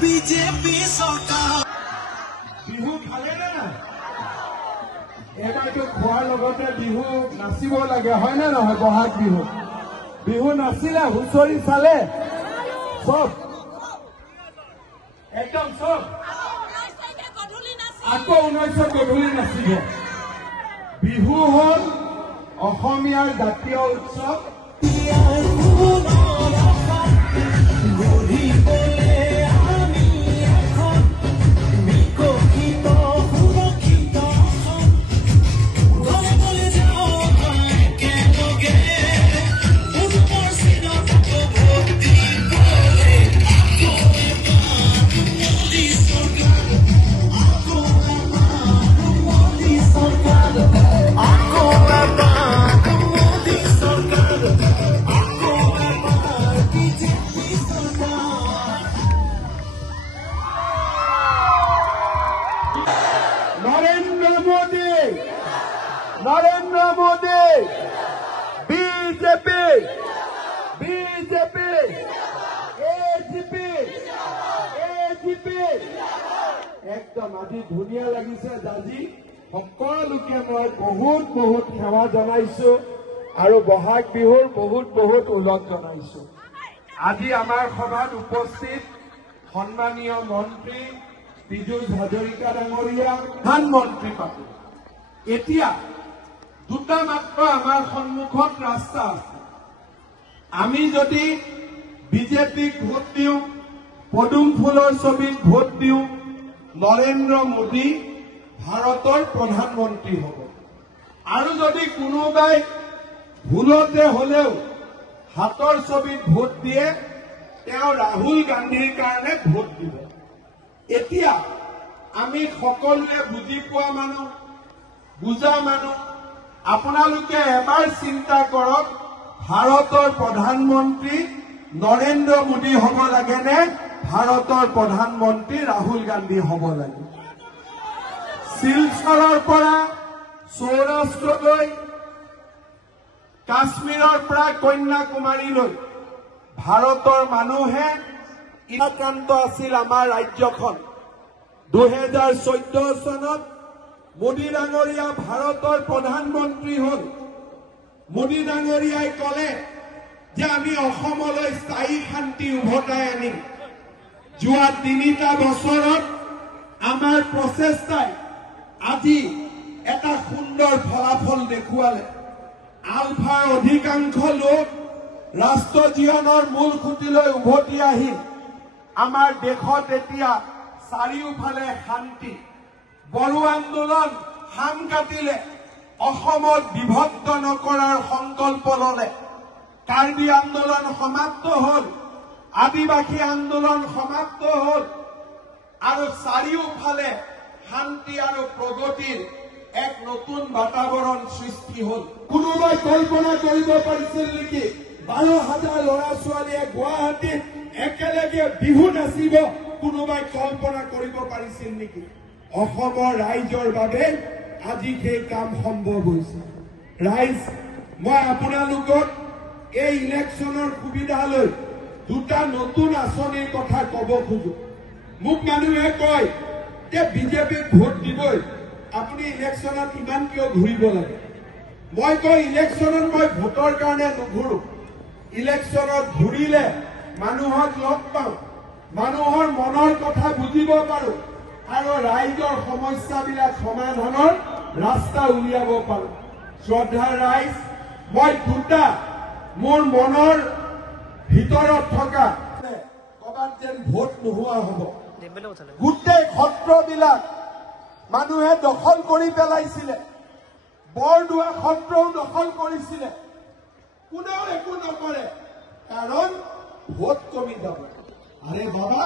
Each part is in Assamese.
বিজেপি সৰকাৰ বিহু খালে না এবাৰটো খোৱাৰ লগতে বিহু নাচিব লাগে হয় না নহয় বহাগ বিহু বিহু নাচিলে হুঁচৰি চালে সব একদম সব আকৌ 19 গধূলি নাচিব বিহু হল অসমীয়াৰ জাতীয় উৎসৱ Narendra Modi BJP BJP AGP AGP एकदम আজি ধুনিয়া লাগিছে জাজি সকলোকে মই বহুত বহুত সেৱা জনাইছো আৰু বহাগ বিহুৰ বহুত বহুত উলগ জনাইছো আজি আমাৰ সভাত উপস্থিত সন্মানীয় মন্ত্ৰী পীযুষ হাজৰিকা ডাঙৰীয়া প্ৰধানমন্ত্ৰী পাতি এতিয়া দুটা মাত্ৰ আমাৰ সন্মুখত ৰাস্তা আছে আমি যদি বিজেপিক ভোট দিওঁ পদুম ফুলৰ ছবিত ভোট দিওঁ নৰেন্দ্ৰ মোদী ভাৰতৰ প্ৰধানমন্ত্ৰী হ'ব আৰু যদি কোনোবাই ভুলতে হলেও হাতৰ ছবিত ভোট দিয়ে তেওঁ ৰাহুল গান্ধীৰ কাৰণে ভোট দিব এতিয়া আমি সকলোৱে বুজি পোৱা মানুহ বুজা মানুহ আপোনালোকে এবাৰ চিন্তা কৰক ভাৰতৰ প্ৰধানমন্ত্ৰী নৰেন্দ্ৰ মোদী হ'ব লাগে নে ভাৰতৰ প্ৰধানমন্ত্ৰী ৰাহুল গান্ধী হ'ব লাগে শিলচৰৰ পৰা সৌৰাষ্ট্ৰলৈ কাশ্মীৰৰ পৰা কন্যাকুমাৰীলৈ ভাৰতৰ মানুহে আক্ৰান্ত আছিল আমাৰ ৰাজ্যখন 2014 চনত মোদী ডাঙৰীয়া ভাৰতৰ প্ৰধানমন্ত্ৰী হল মোদী ডাঙৰীয়াই কলে যে আমি অসমলৈ স্থায়ী শান্তি উভতাই আনিম যোৱা 3টা বছৰত আমাৰ প্ৰচেষ্টাই আজি এটা সুন্দৰ ফলাফল দেখুৱালে আলফাৰ অধিকাংশ লোক ৰাষ্ট্ৰ জীৱনৰ মূল খুঁটিলৈ উভতি আহিল আমাৰ দেশত এতিয়া চাৰিওফালে শান্তি বড়ো আন্দোলন হাম কাটিলে অসমত বিভক্ত নকৰাৰ সংকল্প ললে কাৰ্বি আন্দোলন সমাপ্ত হল আদিবাসী আন্দোলন সমাপ্ত হল আৰু চাৰিওফালে শান্তি আৰু প্ৰগতিৰ এক নতুন বাতাবৰণ সৃষ্টি হল কোনোবাই কল্পনা কৰিব পাৰিছিল নেকি 12,000 ল'ৰা ছোৱালীয়ে গুৱাহাটীত একেলগে বিহু নাচিব কোনোবাই কল্পনা কৰিব পাৰিছিল নেকি অসমৰ ৰাইজৰ বাবে আজি সেই কাম সম্ভৱ হৈছে ৰাইজ মই আপোনালোকক এই ইলেকশ্যনৰ সুবিধা লৈ দুটা নতুন আঁচনিৰ কথা ক'ব খোজো মোক মানুহে কয় যে বিজেপিক ভোট দিবই আপুনি ইলেকশ্যনত ইমান কিয় ঘূৰিব লাগে মই কয় ইলেকশ্যনত মই ভোটৰ কাৰণে নুঘূৰো ইলেকশ্যনত ঘূৰিলে মানুহক লগ পাওঁ মানুহৰ মনৰ কথা বুজিব পাৰো আৰু ৰাইজৰ সমস্যাবিলাক সমাধানৰ ৰাস্তা উলিয়াব পাৰো শ্ৰদ্ধাৰ ৰাইজ মই দুটা মোৰ মনৰ ভিতৰত থকা কবাত যেন ভোট নোহোৱা হ'ব গোটেই সত্ৰবিলাক মানুহে দখল কৰি পেলাইছিলে বৰদোৱা সত্ৰও দখল কৰিছিলে কোনেও একো নকৰে কাৰণ ভোট কমি যাব আৰে বাবা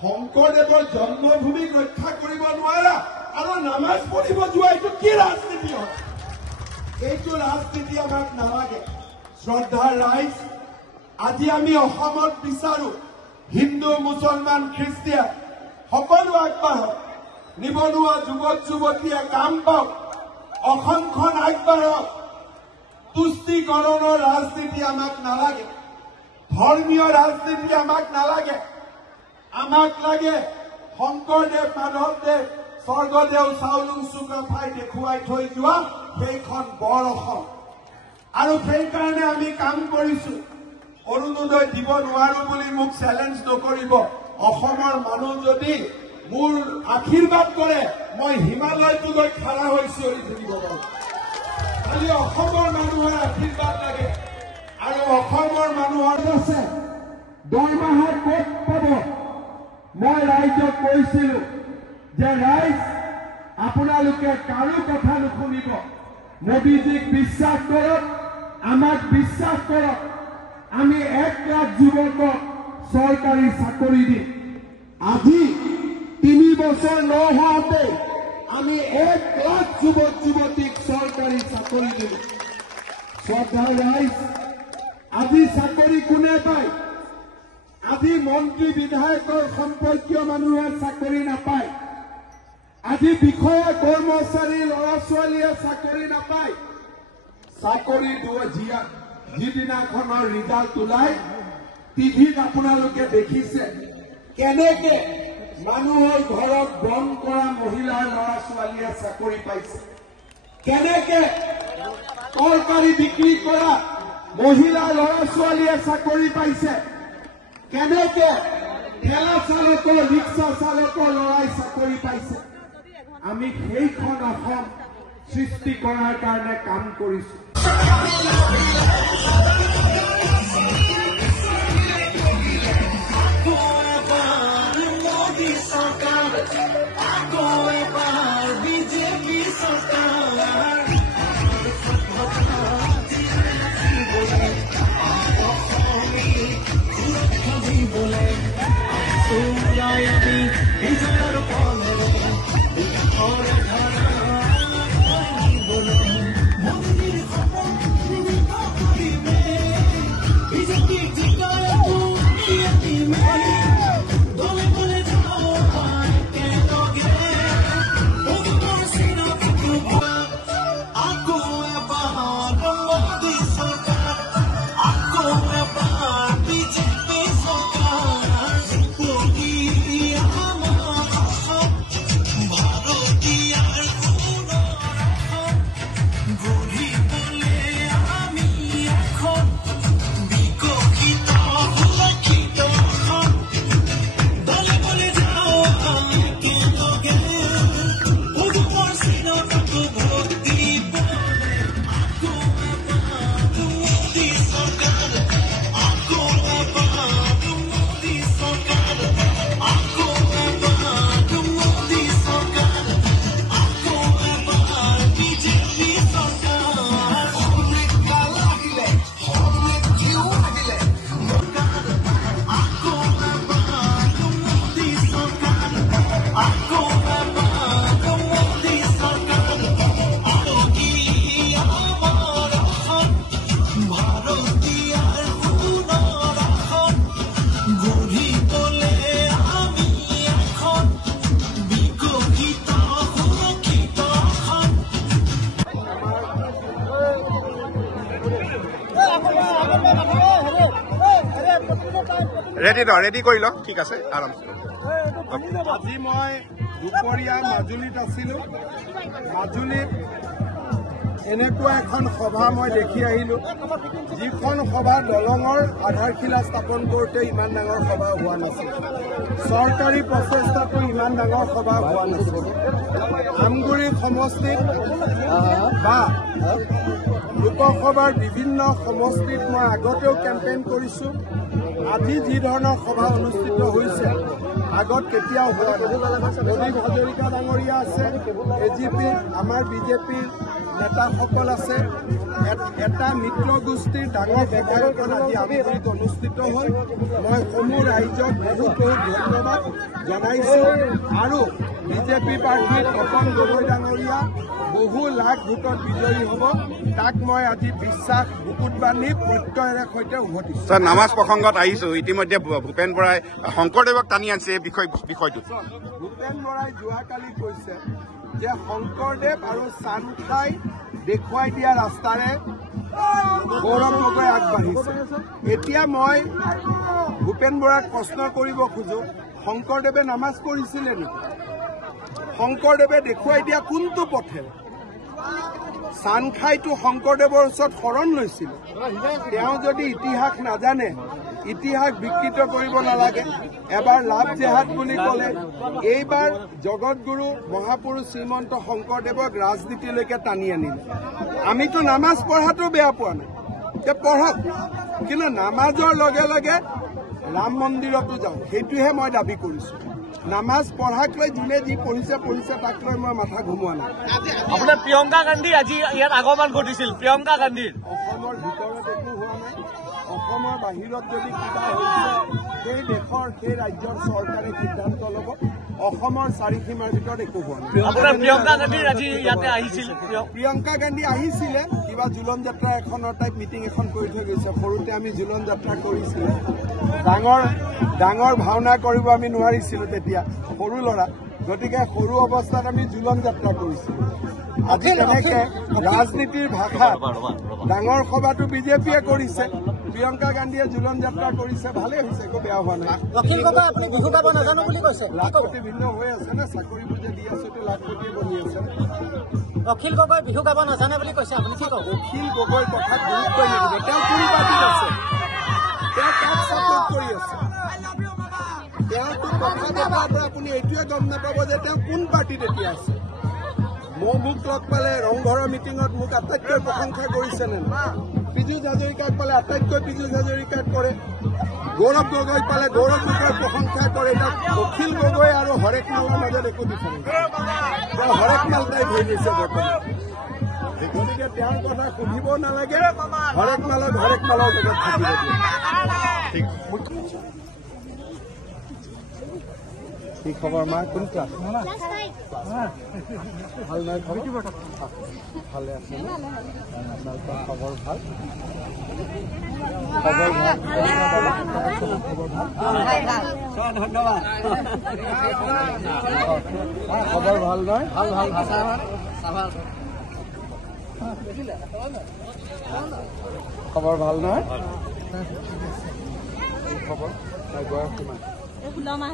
শংকৰদেৱৰ জন্মভূমিক ৰক্ষা কৰিব নোৱাৰা আৰু নামাজ পঢ়িব যোৱা এইটো কি ৰাজনীতি হয় এইটো ৰাজনীতি আমাক নালাগে শ্ৰদ্ধাৰ ৰাইজ আজি আমি অসমত বিচাৰো হিন্দু মুছলমান খ্ৰীষ্টিয়ান সকলো আগবাঢ়ক নিবনুৱা যুৱক যুৱতীয়ে কাম পাওক অসমখন আগবাঢ়ক তুষ্টিকৰণৰ ৰাজনীতি আমাক নালাগে ধৰ্মীয় ৰাজনীতি আমাক নালাগে আমাক লাগে শংকৰদেৱ মাধৱদেৱ স্বৰ্গদেউ চাওলুং চুকাফাই দেখুৱাই থৈ যোৱা সেইখন বৰ অসম আৰু সেইকাৰণে আমি কাম কৰিছো অৰুণোদয় দিব নোৱাৰো বুলি মোক চেলেঞ্জ নকৰিব অসমৰ মানুহ যদি মোৰ আশীৰ্বাদ কৰে মই হিমালয়টোলৈ খাৰা হৈ চিঞৰি থাকিব পাৰোঁ খালি অসমৰ মানুহৰ আশীৰ্বাদ লাগে আৰু অসমৰ মানুহৰ আছে দৰমহা ক'ত পাব মই ৰাইজক কৈছিলো যে ৰাইজ আপোনালোকে কাৰো কথা নুশুনিব মোদীজীক বিশ্বাস কৰক আমাক বিশ্বাস কৰক আমি 1 লাখ যুৱকক চৰকাৰী চাকৰি দিম আজি 3 বছৰ নহওঁতে আমি 1 লাখ যুৱক যুৱতীক চৰকাৰী চাকৰি দিম শ্ৰদ্ধাৰ ৰাইজ আজি চাকৰি কোনে পায় আজি মন্ত্ৰী বিধায়কৰ সম্পৰ্কীয় মানুহে চাকৰি নাপায় আজি বিষয়া কৰ্মচাৰী ল'ৰা ছোৱালীয়ে চাকৰি নাপায় চাকৰি যিদিনাখনৰ ৰিজাল্ট ওলাই টিভিত আপোনালোকে দেখিছে কেনেকে মানুহৰ ঘৰত বন কৰা মহিলাৰ ল'ৰা ছোৱালীয়ে চাকৰি পাইছে কেনেকে তৰকাৰী বিক্ৰী কৰা মহিলা ল'ৰা ছোৱালীয়ে চাকৰি পাইছে কেনেকে ঠেলা চালকৰ ৰিক্সা চালকৰ ল'ৰাই চাকৰি পাইছে আমি সেইখন অসম সৃষ্টি কৰাৰ কাৰণে কাম কৰিছো ৰেডি কৰি লওক ঠিক আছে আৰাম আজি মই দুপৰীয়া মাজুলীত আছিলো মাজুলীত এনেকুৱা এখন সভা মই দেখি আহিলো যিখন সভা দলঙৰ আধাৰশিলা স্থাপন কৰোঁতে ইমান ডাঙৰ সভা হোৱা নাছিল চৰকাৰী প্ৰচেষ্টাতো ইমান ডাঙৰ সভা হোৱা নাছিল আমগুৰি সমষ্টিত বা লোকসভাৰ বিভিন্ন সমষ্টিত মই আগতেও কেম্পেইন কৰিছো আজি যি ধৰণৰ সভা অনুষ্ঠিত হৈছে আগত কেতিয়াও হোৱা নাই প্ৰদীপ হাজৰিকা ডাঙৰীয়া আছে এজিপি আমাৰ বিজেপি নেতাসকল আছে এটা মিত্ৰ গোষ্ঠীৰ ডাঙৰ সভাখন আজি আবেদনত অনুষ্ঠিত হ'ল মই সমূহ ৰাইজক বহুত ধন্যবাদ জনাইছোঁ আৰু বিজেপি প্ৰাৰ্থী তপন গগৈ ডাঙৰীয়া বহু লাখ ভোটত বিজয়ী হ'ব তাক মই আজি বিশ্বাস বুকুত বান্ধি প্ৰত্যয়েৰে সৈতে উভতিছোঁ। ছাৰ নামাজ প্ৰসংগত আহিছোঁ ইতিমধ্যে ভূপেন বৰাই শংকৰদেৱক টানি আনিছে এই বিষয়টো ভূপেন বৰাই যোৱাকালি কৈছে যে শংকৰদেৱ আৰু চানখাই দেখুৱাই দিয়া ৰাস্তাৰে গৌৰৱ গগৈ আগবাঢ়িছে। এতিয়া মই ভূপেন বৰাক প্ৰশ্ন কৰিব খোজো শংকৰদেৱে নামাজ পঢ়িছিলে নেকি? শংকৰদেৱে দেখুৱাই দিয়া কোনটো পথেৰে? চানখাইটো শংকৰদেৱৰ ওচৰত শৰণ লৈছিলে। তেওঁ যদি ইতিহাস নাজানে ইতিহাস বিকৃত কৰিব নালাগে। এবাৰ লাভ জেহাদ বুলি ক'লে এইবাৰ জগতগুৰু মহাপুৰুষ শ্ৰীমন্ত শংকৰদেৱক ৰাজনীতিলৈকে টানি আনিলে। আমিতো নামাজ পঢ়াটো বেয়া পোৱা নাই যে পঢ়ক কিন্তু নামাজৰ লগে লগে ৰাম মন্দিৰতো যাওঁ সেইটোহে মই দাবী কৰিছোঁ। নামাজ পঢ়াক লৈ যোনে যি পঢ়িছে তাক লৈ মই মাথা ঘুমোৱা নাই। আপোনাৰ প্ৰিয়ংকা গান্ধী আজি ইয়াত আগমন ঘটিছিল প্ৰিয়ংকা গান্ধীৰ অসমৰ ভিতৰত একো হোৱা নাই অসমৰ বাহিৰত যদি কিবা হৈছে সেই দেশৰ সেই ৰাজ্যৰ চৰকাৰে সিদ্ধান্ত ল'ব। অসমৰ চাৰিসীমাৰ ভিতৰত একো হোৱা নাই। আপোনাৰ প্ৰিয়ংকা গান্ধীৰ আজি ইয়াতে আহিছিল প্ৰিয়ংকা গান্ধী আহিছিলে কিবা জুলন যাত্ৰা এখনৰ টাইপ মিটিং এখন কৰি থৈ গৈছে। সৰুতে আমি জুলন যাত্ৰা কৰিছিলে ডাঙৰ ভাওনা কৰিব আমি নোৱাৰিছিলো তেতিয়া সৰু ল'ৰা গতিকে সৰু অৱস্থাত আমি জুলন যাত্ৰা কৰিছিলো। আজি তেনেকে ৰাজনীতিৰ ভাষাত ডাঙৰ সভাটো বিজেপিয়ে কৰিছে প্ৰিয়ংকা গান্ধীয়ে জুলন যাত্ৰা কৰিছে ভালেই হৈছে একো বেয়া হোৱা নাই। লাখপতি ভিন্ন হৈ আছে নে চাকৰিবোৰ যে দি আছে লাখপতি বনি আছে। অখিল গগৈ বিহু গাব নাজানে বুলি কৈছে আপুনি কি কব? অখিল গগৈ কথাত গুৰুত্ব নিদিব। তেওঁ কোন পাৰ্টিত আছে? তেওঁ কাক ছাপোৰ্ট কৰি আছে? তেওঁতো কথা বতৰাৰ পৰা আপুনি এইটোৱে গম নাপাব যে তেওঁ কোন পাৰ্টিত এতিয়া আছে। মোক লগ পালে ৰংঘৰৰ মিটিঙত মোক আটাইতকৈ প্ৰশংসা কৰিছে নে নাই? পীযুষ হাজৰিকাক পালে আটাইতকৈ পীযুষ হাজৰিকাক কৰে। গৌৰৱ গগৈ পালে গৌৰৱ গগৈৰ প্ৰশংসা কৰে। তাত অখিল গগৈ আৰু হৰেক মালৰ মাজত একো ডিফাৰেঞ্চ তেওঁ হৰেক মাল টাইপ হৈ গৈছে বৰ্তমান। গতিকে তেওঁৰ কথা সুধিব নালাগে। হৰেক মালৰ জগত থাকিব দিয়ে। কি খবৰ মা? কোন ক্লাছ? ভাল নাই খবৰ? ভালে আছে ন? আপোনালোকৰ খবৰ ভাল? খবৰ ভাল? ধন্যবাদ। খবৰ ভাল নহয়? খবৰ ভাল নহয়? খবৰ বয়স কিমান? 16 মাহ।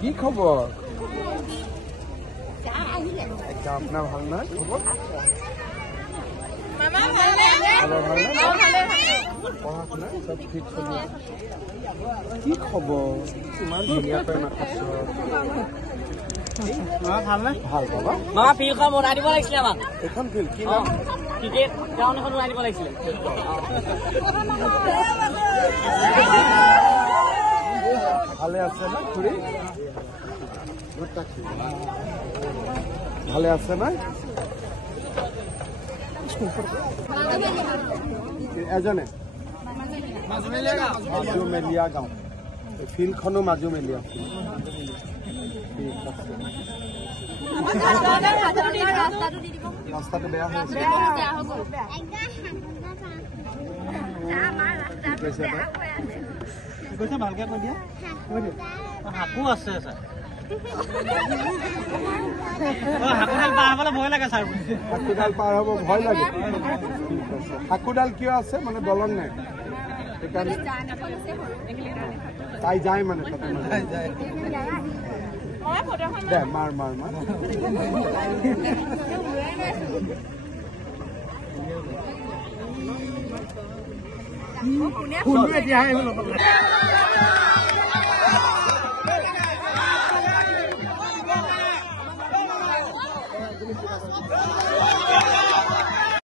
কি খবৰ? আপোনাৰ ভাল নহয় খবৰ? পঢ়া শুনা চব ঠিক চলি আছে? কি খবৰ? ইমান ধুনীয়াকৈ নাথাকছ ভাল পাবা। মামা ফিল্ডখন বনাই দিব লাগিছিলে আমাক। এইখন ফিল্ড কি নাম? ক্ৰিকেট গ্ৰাউণ্ড এখন বনাই দিব লাগিছিলে। ভালে আছে না খুৰী? ভালে আছে না? এজনে মাজুমেলীয়া গাঁও ফিল্ডখনো মাজুমেলীয়া ফিল্ড। ঠিক আছে ৰাস্তাটো বেয়া হৈছে। ভালকে কৈ দিয়া। সাপো আছে ছাৰ। হাকুডাল পাৰ হবলৈ ভয় লাগে ছাৰ। হাকুডাল পাৰ হ'ব ভয় লাগে? ঠিক আছে। হাকুডাল কিয় আছে মানে দলং নাই সেইকাৰণে তাই যায় মানে তাতে দে মাৰ কোনটো এতিয়াহে